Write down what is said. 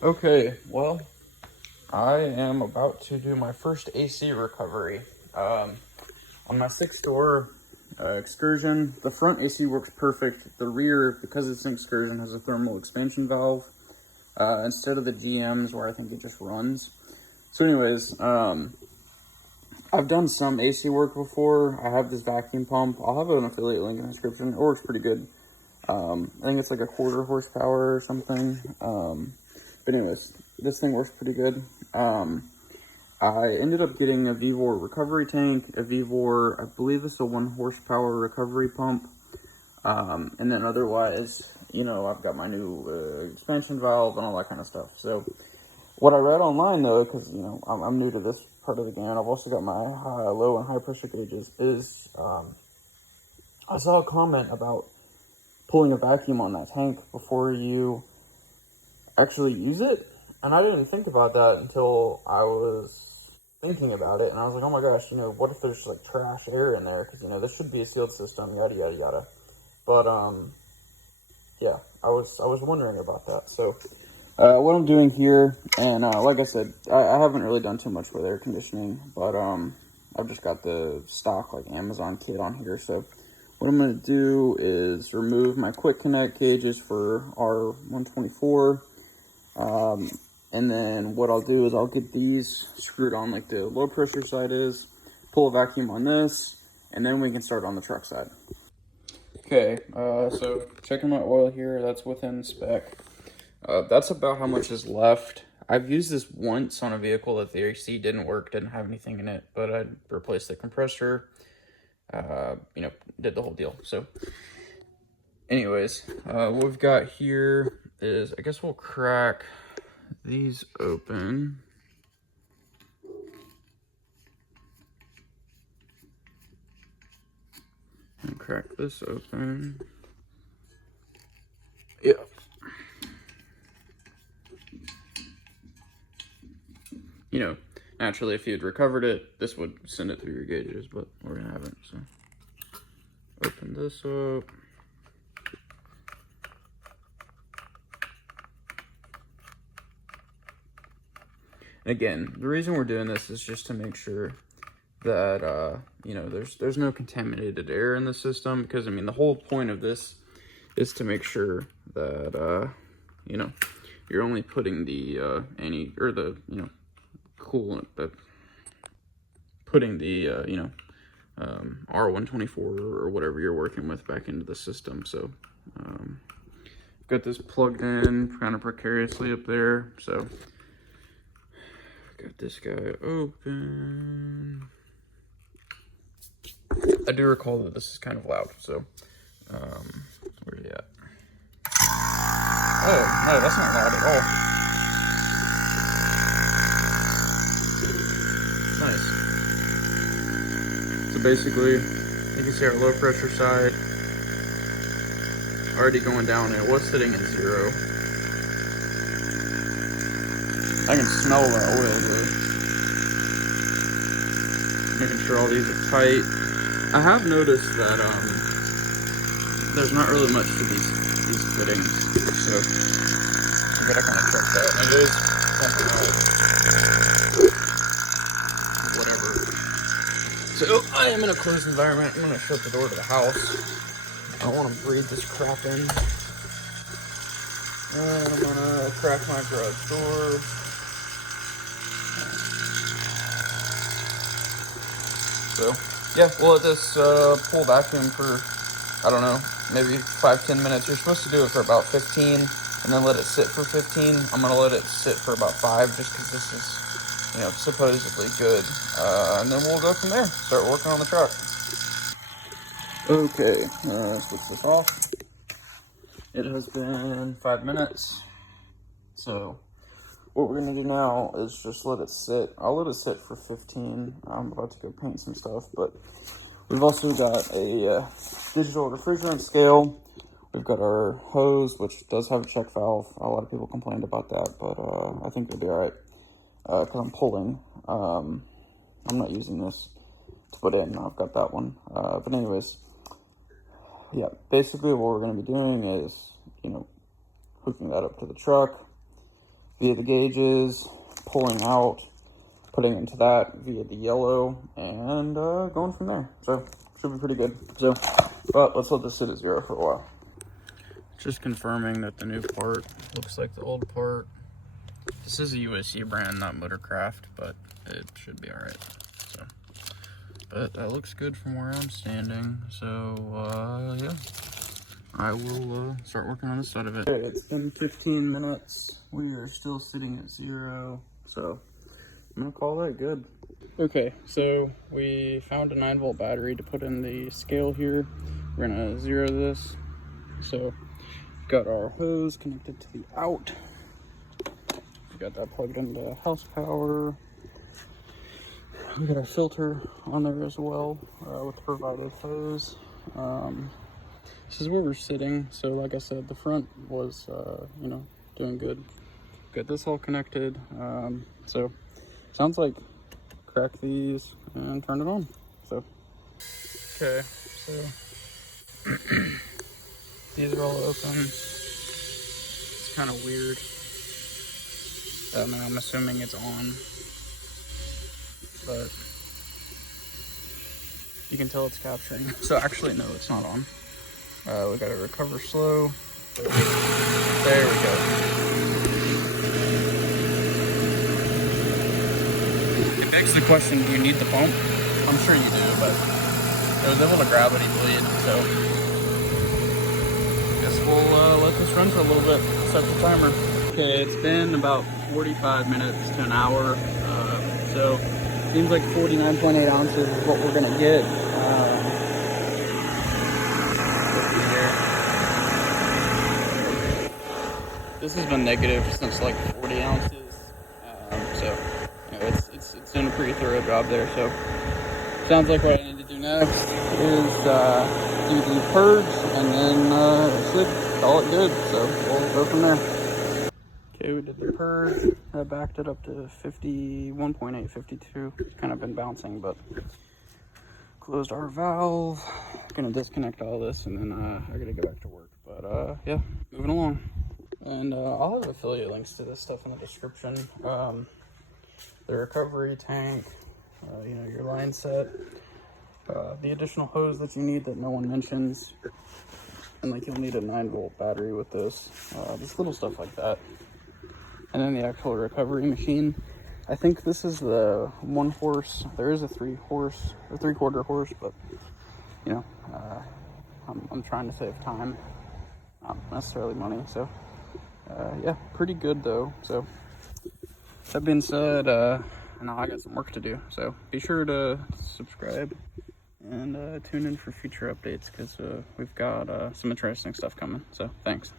Okay, well, I am about to do my first AC recovery. On my 6-door excursion, the front AC works perfect. The rear, because it's an excursion, has a thermal expansion valve instead of the GMs where I think it just runs. So anyways, I've done some AC work before. I have this vacuum pump. I'll have an affiliate link in the description. It works pretty good. I think it's like a 1/4 horsepower or something. But anyways, this thing works pretty good. I ended up getting a Vevor recovery tank, a Vevor, I believe it's a 1 horsepower recovery pump. And then otherwise, I've got my new expansion valve and all that kind of stuff. So what I read online though, because, I'm new to this part of the game, I've also got my low and high pressure gauges, is I saw a comment about pulling a vacuum on that tank before you actually use it. And I didn't think about that until I was thinking about it. And I was like, oh my gosh, what if there's like trash air in there? Because, this should be a sealed system, yada, yada, yada. But, yeah, I was wondering about that. So, what I'm doing here, and like I said, I haven't really done too much with air conditioning, but I've just got the stock like Amazon kit on here. So what I'm going to do is remove my quick connect gauges for R134, and then what I'll do is I'll get these screwed on like the low pressure side is, pull a vacuum on this, and then we can start on the truck side. Okay, so checking my oil here, that's within spec. That's about how much is left. I've used this once on a vehicle that the AC didn't work, didn't have anything in it, but I replaced the compressor, did the whole deal. So anyways, what we've got here is, I guess we'll crack these open. And crack this open. Yeah. Naturally, if you had recovered it, this would send it through your gauges, but we're gonna have it, so. Open this up. Again, the reason we're doing this is just to make sure that, there's no contaminated air in the system, because, the whole point of this is to make sure that, you're only putting the, coolant, but putting the, R124 or whatever you're working with back into the system. So, got this plugged in kind of precariously up there. So, got this guy open. I do recall that this is kind of loud, so, where's he at? Oh, no, that's not loud at all. Nice. So basically, you can see our low pressure side already going down. It was sitting at 0. I can smell the oil though. Making sure all these are tight. I have noticed that there's not really much to these fittings, so I gotta kind of check that. And it is whatever. So I am in a closed environment. I'm gonna shut the door to the house. I don't want to breathe this crap in. And I'm gonna crack my garage door. So yeah, we'll let this pull vacuum for, I don't know, maybe 5-10 minutes. You're supposed to do it for about 15 and then let it sit for 15. I'm gonna let it sit for about 5 just because this is, supposedly good. And then we'll go from there, start working on the truck. Okay, switch this off. It has been 5 minutes. So what we're gonna do now is just let it sit. I'll let it sit for 15. I'm about to go paint some stuff, but we've also got a digital refrigerant scale. We've got our hose, which does have a check valve. A lot of people complained about that, but I think it'll be all right because I'm pulling. I'm not using this to put in. I've got that one. But anyways, yeah, basically what we're going to be doing is, hooking that up to the truck. via the gauges, pulling out, putting it into that via the yellow, and going from there. So should be pretty good. So, but let's let this sit at 0 for a while. Just confirming that the new part looks like the old part. This is a USC brand, not Motorcraft, but it should be all right. So, but that looks good from where I'm standing. So yeah, I will start working on this side of it. Okay, it's been 15 minutes. We are still sitting at 0. So I'm gonna call that good. Okay, so we found a 9-volt battery to put in the scale here. We're gonna 0 this. So we've got our hose connected to the out. We got that plugged into house power. We got our filter on there as well with the provided hose. This is where we're sitting. So like I said, the front was, you know, doing good. Got this all connected. So sounds like crack these and turn it on. So okay, so these are all open. It's kind of weird. I'm assuming it's on, but you can tell it's capturing. So actually, no, it's not on. We gotta recover slow. There we go. It begs the question, do you need the pump? I'm sure you do, but I was able to grab any bleed, so guess we'll let this run for a little bit. Set the timer. Okay, it's been about 45 minutes to an hour, so seems like 49.8 ounces is what we're gonna get. This has been negative since like 40 ounces, so you know, it's doing a pretty thorough job there. So sounds like what I need to do next is do the purge, and then it should call it good. So we'll go from there. Okay, we did the purge. I backed it up to 51.8, 52. It's kind of been bouncing, but closed our valve. Gonna disconnect all this, and then I gotta go back to work. But yeah, moving along. And I'll have affiliate links to this stuff in the description. The recovery tank, you know, your line set, the additional hose that you need that no one mentions, and like you'll need a 9-volt battery with this, just little stuff like that. And then the actual recovery machine. I think this is the 1 horse. There is a 3 horse or 3/4 horse, but you know, I'm trying to save time, not necessarily money. So yeah, pretty good though. So that being said, now I got some work to do. So be sure to subscribe and tune in for future updates, because we've got some interesting stuff coming. So thanks.